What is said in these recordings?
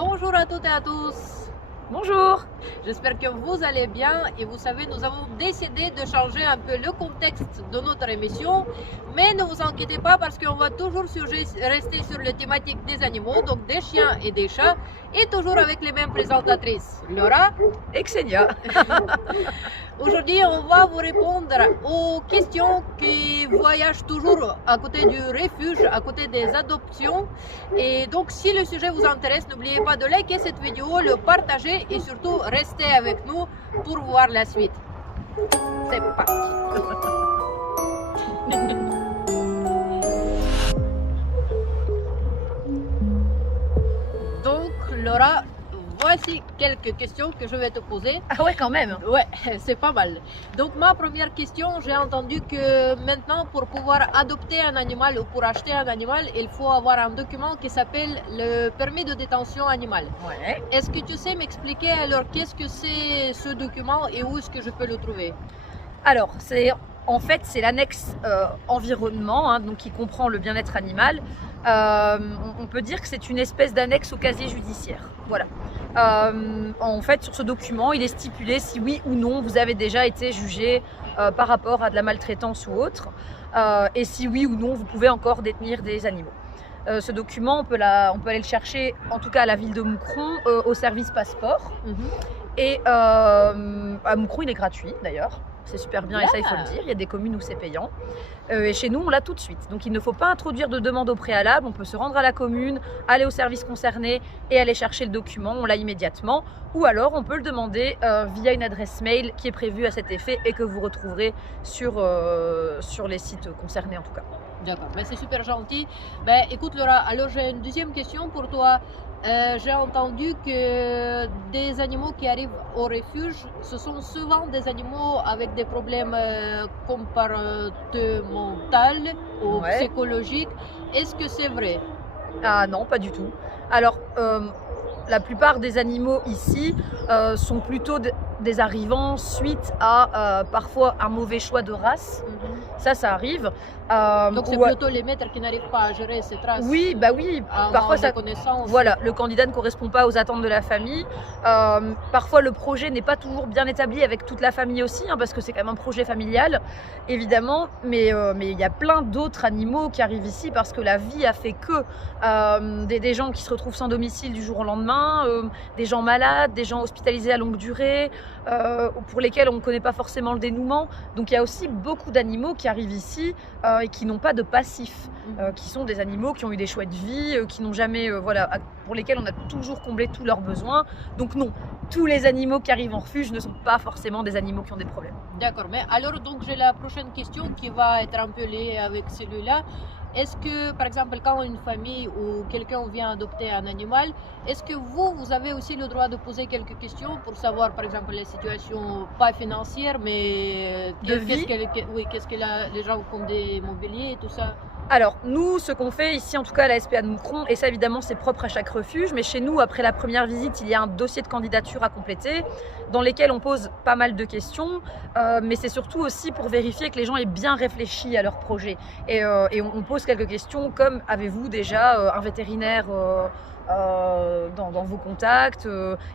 Bonjour à toutes et à tous. Bonjour. J'espère que vous allez bien et vous savez, nous avons décidé de changer un peu le contexte de notre émission, mais ne vous inquiétez pas parce qu'on va toujours rester sur la thématique des animaux, donc des chiens et des chats, et toujours avec les mêmes présentatrices, Laura et Xenia. Aujourd'hui, on va vous répondre aux questions qui voyagent toujours à côté du refuge, à côté des adoptions. Et donc, si le sujet vous intéresse, n'oubliez pas de liker cette vidéo, le partager et surtout rester avec nous pour voir la suite. C'est parti. Donc, Laura, voici quelques questions que je vais te poser. Ah ouais, quand même. Ouais, c'est pas mal. Donc ma première question, j'ai entendu que maintenant pour pouvoir adopter un animal ou pour acheter un animal, il faut avoir un document qui s'appelle le permis de détention animale. Ouais. Est-ce que tu sais m'expliquer alors qu'est-ce que c'est ce document et où est-ce que je peux le trouver? Alors, c'est l'annexe environnement, hein, donc qui comprend le bien-être animal. On peut dire que c'est une espèce d'annexe au casier judiciaire. Voilà. En fait, sur ce document, il est stipulé si oui ou non vous avez déjà été jugé par rapport à de la maltraitance ou autre, et si oui ou non vous pouvez encore détenir des animaux. Ce document, on peut aller le chercher, en tout cas à la ville de Moucron, au service passeport. Et à Moucron, il est gratuit d'ailleurs. C'est super bien, et ça il faut le dire, il y a des communes où c'est payant. Et chez nous, on l'a tout de suite. Donc il ne faut pas introduire de demande au préalable, on peut se rendre à la commune, aller au service concerné et aller chercher le document, on l'a immédiatement. Ou alors on peut le demander via une adresse mail qui est prévue à cet effet et que vous retrouverez sur les sites concernés en tout cas. D'accord, ben, c'est super gentil. Ben, écoute Laura, alors j'ai une deuxième question pour toi. J'ai entendu que des animaux qui arrivent au refuge, ce sont souvent des animaux avec des problèmes comportementaux ou psychologiques. Est-ce que c'est vrai? Ah non, pas du tout. Alors, la plupart des animaux ici sont plutôt des arrivants suite à parfois un mauvais choix de race. Ça arrive. Donc c'est plutôt les maîtres qui n'arrivent pas à gérer ces traces. Oui, bah oui. Parfois ça. Voilà, le candidat ne correspond pas aux attentes de la famille. Parfois le projet n'est pas toujours bien établi avec toute la famille aussi, hein, parce que c'est quand même un projet familial, évidemment. Mais il y a plein d'autres animaux qui arrivent ici parce que la vie a fait que des gens qui se retrouvent sans domicile du jour au lendemain, des gens malades, des gens hospitalisés à longue durée, pour lesquels on ne connaît pas forcément le dénouement. Donc il y a aussi beaucoup d'animaux qui arrivent ici et qui n'ont pas de passif, qui sont des animaux qui ont eu des choix de vie, qui n'ont jamais, pour lesquels on a toujours comblé tous leurs besoins. Donc non, tous les animaux qui arrivent en refuge ne sont pas forcément des animaux qui ont des problèmes. D'accord, mais alors donc j'ai la prochaine question qui va être un peu liée avec celui-là. Est-ce que, par exemple, quand une famille ou quelqu'un vient adopter un animal, est-ce que vous avez aussi le droit de poser quelques questions pour savoir, par exemple, les situations, pas financières, mais qu'est-ce que les gens ont des mobiliers et tout ça? Alors, nous, ce qu'on fait ici, en tout cas à la SPA de Moucron, et ça évidemment c'est propre à chaque refuge, mais chez nous, après la première visite, il y a un dossier de candidature à compléter, dans lesquels on pose pas mal de questions, mais c'est surtout aussi pour vérifier que les gens aient bien réfléchi à leur projet. Et on pose quelques questions comme, avez-vous déjà un vétérinaire dans vos contacts,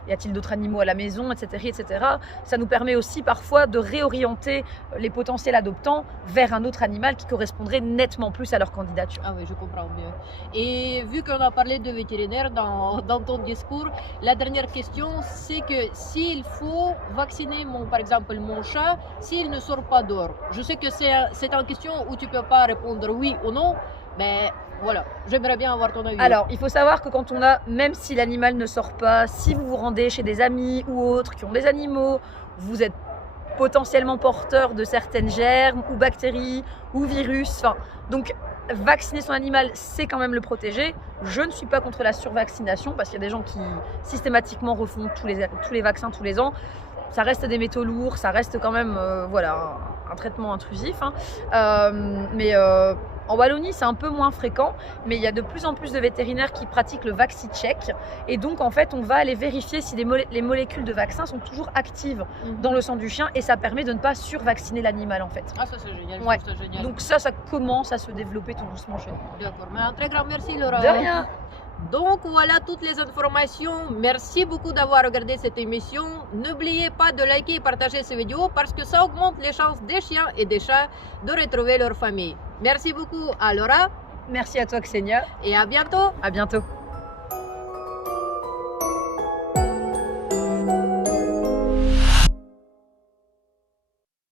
y a-t-il d'autres animaux à la maison, etc., etc. Ça nous permet aussi parfois de réorienter les potentiels adoptants vers un autre animal qui correspondrait nettement plus à leur candidature. Ah oui, je comprends mieux. Et vu qu'on a parlé de vétérinaire dans ton discours, la dernière question, c'est que s'il faut vacciner, par exemple, mon chat, s'il ne sort pas dehors, je sais que c'est une question où tu ne peux pas répondre oui ou non, mais voilà, j'aimerais bien avoir ton avis. Alors, il faut savoir que quand même si l'animal ne sort pas, si vous vous rendez chez des amis ou autres qui ont des animaux, vous êtes potentiellement porteur de certaines germes ou bactéries ou virus. Donc, vacciner son animal, c'est quand même le protéger. Je ne suis pas contre la survaccination parce qu'il y a des gens qui systématiquement refont tous les vaccins tous les ans. Ça reste des métaux lourds, ça reste quand même un traitement intrusif. Mais en Wallonie, c'est un peu moins fréquent, mais il y a de plus en plus de vétérinaires qui pratiquent le VaxiCheck. Et donc, en fait, on va aller vérifier si les molécules de vaccin sont toujours actives dans le sang du chien et ça permet de ne pas survacciner l'animal, en fait. Ah, ça c'est génial. Ouais. Ça génial. Donc ça commence à se développer tout doucement chez nous. D'accord, mais un très grand merci, Laura. De rien. Donc voilà toutes les informations. Merci beaucoup d'avoir regardé cette émission. N'oubliez pas de liker et partager cette vidéo parce que ça augmente les chances des chiens et des chats de retrouver leur famille. Merci beaucoup à Laura. Merci à toi Xenia. Et à bientôt. À bientôt.